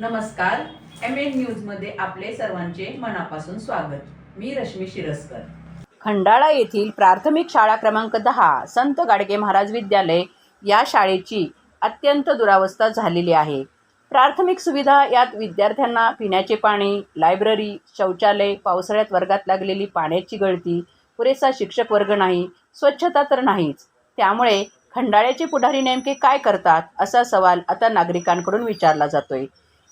नमस्कार. M N न्यूजमध्ये आपले सर्वांचे मनापासून स्वागत. मी रश्मी शिरस्कर. खंडाळा येथील प्राथमिक शाळा क्रमांक दहा संत गाडगे महाराज विद्यालय या शाळेची अत्यंत दुरावस्था झालेली आहे. प्राथमिक सुविधा यात विद्यार्थ्यांना पिण्याचे पाणी लायब्ररी शौचालय पावसाळ्यात वर्गात लागलेली पाण्याची गळती पुरेसा शिक्षक वर्ग नाही स्वच्छता तर नाहीच. त्यामुळे खंडाळ्याचे पुढारी नेमके काय करतात असा सवाल आता नागरिकांकडून विचारला जातोय.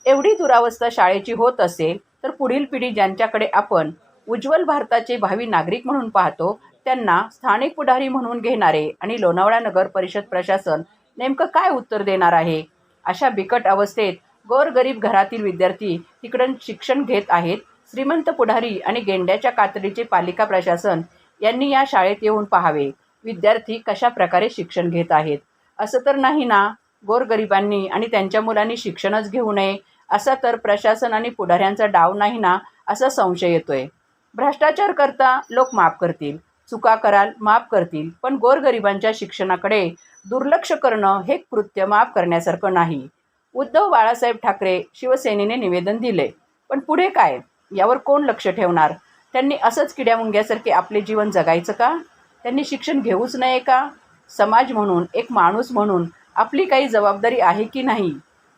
एवढी दुरावस्था शाळेची होत असेल तर पुढील पिढी ज्यांच्याकडे आपण उज्ज्वल भारताचे भावी नागरिक म्हणून पाहतो त्यांना स्थानिक पुढारी म्हणून घेणारे आणि लोणावळा नगर परिषद प्रशासन नेमकं काय उत्तर देणार आहे? अशा बिकट अवस्थेत गोरगरीब घरातील विद्यार्थी तिकडं शिक्षण घेत आहेत. श्रीमंत पुढारी आणि गेंड्याच्या कातडीचे पालिका प्रशासन यांनी या शाळेत येऊन पाहावे. विद्यार्थी कशा प्रकारे शिक्षण घेत आहेत? असं तर नाही ना? गोरगरिबांनी आणि त्यांच्या मुलांनी शिक्षणच घेऊ नये असा तर प्रशासन आणि पुढाऱ्यांचा डाव नाही ना असा संशय येतोय. भ्रष्टाचार करता लोक माफ करतील चुका कराल माफ करतील पण गोरगरिबांच्या शिक्षणाकडे दुर्लक्ष करणं हे कृत्य माफ करण्यासारखं नाही. उद्धव बाळासाहेब ठाकरे शिवसेनेने निवेदन दिले पण पुढे काय? यावर कोण लक्ष ठेवणार? त्यांनी असंच किड्यामुंग्यासारखे आपले जीवन जगायचं का? त्यांनी शिक्षण घेऊच नये का? समाज म्हणून एक माणूस म्हणून आपली काही जबाबदारी आहे की नाही?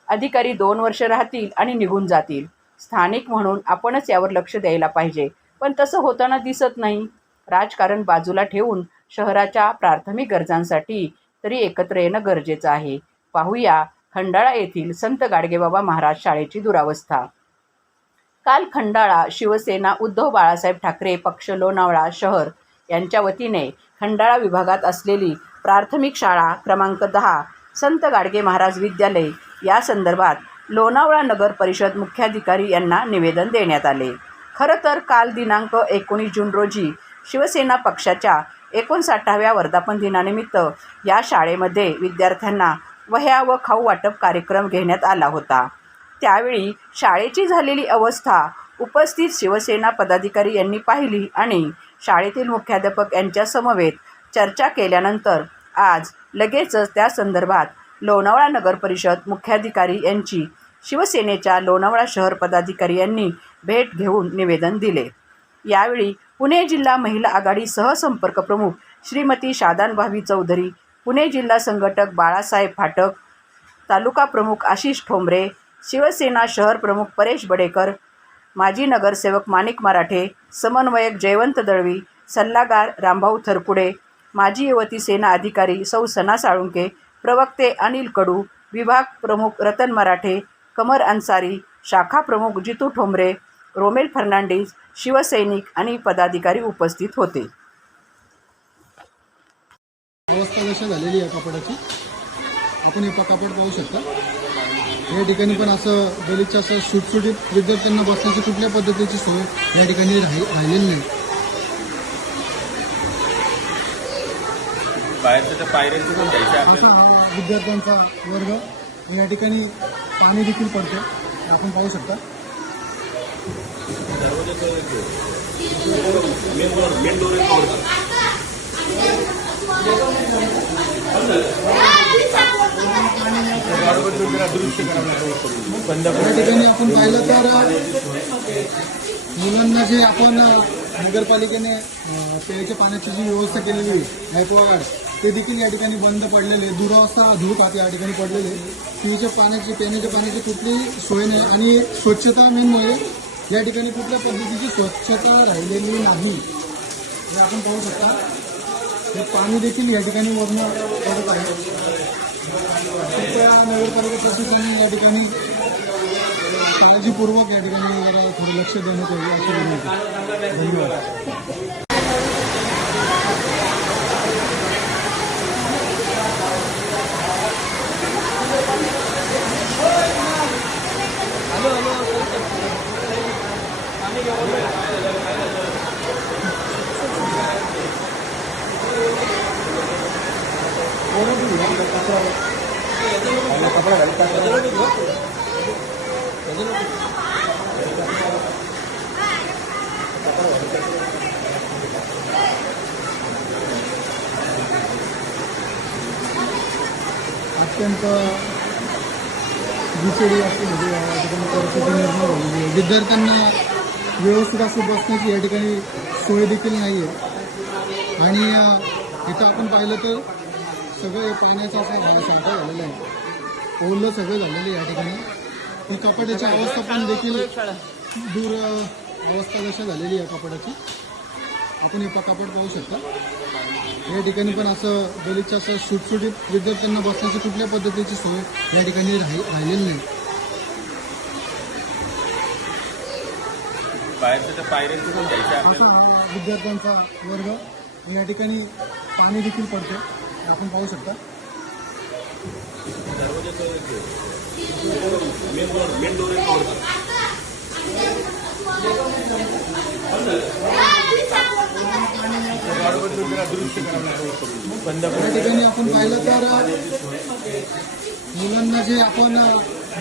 अधिकारी दोन वर्ष राहतील आणि निघून जातील. स्थानिक म्हणून आपणच यावर लक्ष द्यायला पाहिजे. पण तसं होताना दिसत नाही. राजकारण बाजूला ठेवून शहराच्या प्राथमिक गरजांसाठी तरी एकत्र येणं गरजेचं आहे. पाहूया खंडाळा येथील संत गाडगेबाबा महाराज शाळेची दुरावस्था. काल खंडाळा शिवसेना उद्धव बाळासाहेब ठाकरे पक्ष लोणावळा शहर यांच्या वतीने खंडाळा विभागात असलेली प्राथमिक शाळा क्रमांक दहा संत गाडगे महाराज विद्यालय या संदर्भात लोणावळा नगर परिषद मुख्याधिकारी यांना निवेदन देण्यात आले. खरं तर काल दिनांक एकोणीस जून रोजी शिवसेना पक्षाच्या एकोणसाठाव्या वर्धापन दिनानिमित्त या शाळेमध्ये विद्यार्थ्यांना वह्या व खाऊ वाटप कार्यक्रम घेण्यात आला होता. त्यावेळी शाळेची झालेली अवस्था उपस्थित शिवसेना पदाधिकारी यांनी पाहिली आणि शाळेतील मुख्याध्यापक यांच्या समवेत चर्चा केल्यानंतर आज लगेचच त्या संदर्भात लोणावळा नगर परिषद मुख्याधिकारी यांची शिवसेनेच्या लोणावळा शहर पदाधिकारी यांनी भेट घेऊन निवेदन दिले. यावेळी पुणे जिल्हा महिला आघाडी सहसंपर्क प्रमुख श्रीमती शादानभावी चौधरी पुणे जिल्हा संघटक बाळासाहेब फाटक तालुका प्रमुख आशिष ठोंबरे शिवसेना शहर प्रमुख परेश बडेकर माजी नगरसेवक माणिक मराठे समन्वयक जयवंत दळवी सल्लागार रामभाऊ थरपुडे माजी युवती सेना अधिकारी सौ सना साळुंके प्रवक्ते अनिल कडू विभाग प्रमुख रतन मराठे कमर अन्सारी शाखा प्रमुख जितू ठोंबरे रोमेल फर्नांडिस शिवसैनिक आणि पदाधिकारी उपस्थित होते. झालेली आहे कापडाची? आपण हे कापड पाहू शकता. या ठिकाणी पण असं दलितच्या असं सुटसुटीत विद्यार्थ्यांना बसण्याची कुठल्या पद्धतीची सोय या ठिकाणी राहिलेली नाही. बाहेरचं त्या पायऱ्यांचं पण घ्यायचं आहे असा हा विद्यार्थ्यांचा वर्ग या ठिकाणी पाणी देखील पडतो आपण पाहू शकता. या ठिकाणी आपण पाहिलं तर मुलांना जे आपण नगरपालिकेने प्यायच्या पाण्याची जी व्यवस्था केलेली आहे ॲक्वागार्ड ते देखील या ठिकाणी बंद पडलेले दुरावस्था धूप या ठिकाणी पडलेले पिण्याच्या पाण्याची पिण्याच्या पाण्याची कुठलीही सोय नाही. आणि स्वच्छता मेनमुळे या ठिकाणी कुठल्या पद्धतीची स्वच्छता राहिलेली नाही. हे आपण पाहू शकता. हे पाणी देखील या ठिकाणी वरणं पडत आहे. कृपया नगरपालिका प्रशासनाने या ठिकाणी काळजीपूर्वक या ठिकाणी जरा थोडं लक्ष देण्यात यावे अशी धन्यवाद. कपडा अत्यंत बिछेडी असते म्हणजे परिस्थिती निर्माण झालेली आहे. विद्यार्थ्यांना व्यवस्थित अशी बसण्याची या ठिकाणी सोय देखील नाही आहे आणि इथं आपण पाहिलं तर सगळं पाण्याचा असा साठा झालेला आहे. ओलं सगळं झालेलं आहे या ठिकाणी. ही कपाटाची अवस्था पण देखील दूर अवस्था जशा झालेली आहे कपाटाची आपण हे कापड कपाट पाहू शकता. या ठिकाणी पण असं गलिच्छ असं सुटसुटीत विद्यार्थ्यांना बसण्याची कुठल्या पद्धतीची सोय या ठिकाणी राहिलेली नाही. बाहेरच्या त्या पायऱ्यांचं पण घ्यायचं आपल्याला. असा हा विद्यार्थ्यांचा वर्ग या ठिकाणी पाणी देखील पडतो. आपण पाहू शकता. या ठिकाणी आपण पाहिलं तर मुलांना जे आपण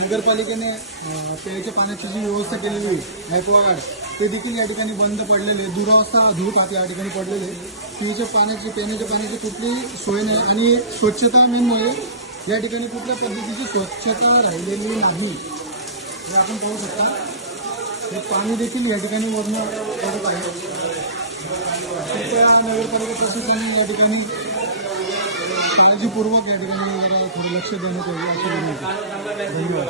नगरपालिकेने अं, प्यायच्या पाण्याची जी व्यवस्था केलेली आहे ॲक्वागार्ड ते देखील या ठिकाणी बंद पडलेले दुरावस्था धूप आता या ठिकाणी पडलेले आहे. पिण्याच्या पाण्याची पिण्याच्या पाण्याची कुठलीही सोय नाही आणि स्वच्छता मेनमुळे या ठिकाणी कुठल्या पद्धतीची स्वच्छता राहिलेली नाही. हे आपण पाहू शकता. हे पाणी देखील या ठिकाणी वरणं पडत आहे. कृपया नगरपालिका प्रशासनाने या ठिकाणी काळजीपूर्वक या ठिकाणी जरा थोडं लक्ष देण्यात यावे अशी विनंती धन्यवाद